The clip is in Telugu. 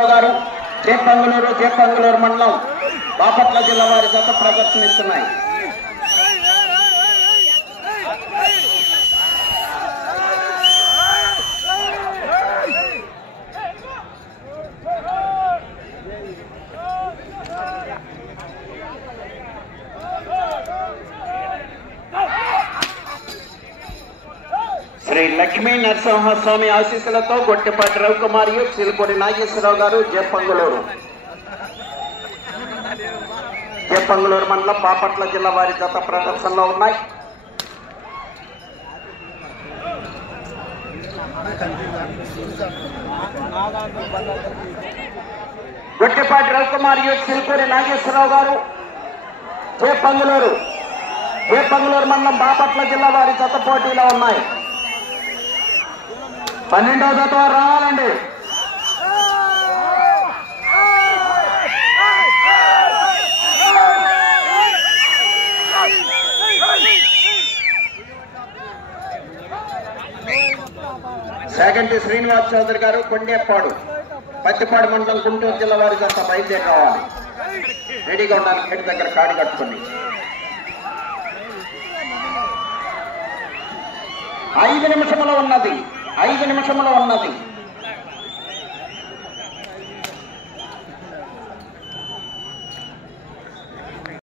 గారు జేపంగులూరు మండలం బాపట్ల జిల్లా వారి జత ప్రదర్శనిస్తున్నాయి. శ్రీ లక్ష్మీ నరసింహస్వామి ఆశీస్సులతో గొట్టిపాటి రవికుమార్, సిల్పూడి నాగేశ్వరరావు గారు జేపంగులూరు మండలం బాపట్ల జిల్లా వారి జత ప్రదర్శనలో ఉన్నాయి. గొట్టిపాటి రవికుమార్, సిల్పూడి నాగేశ్వరరావు గారు జేపంగులూరు మండలం బాపట్ల జిల్లా వారి జత పోటీలో ఉన్నాయి. 12వ జత రావాలండి. సెకండ్ శ్రీనివాస్ చౌదరి గారు కొండేపాడు, పత్తిపాడు మండలం, గుంటూరు జిల్లా వారి జత బయలుదేరి రావాలి. రెడీగా ఉండాలి. గేటు దగ్గర కాడి కట్టుకుని 5 నిమిషంలో ఉన్నది.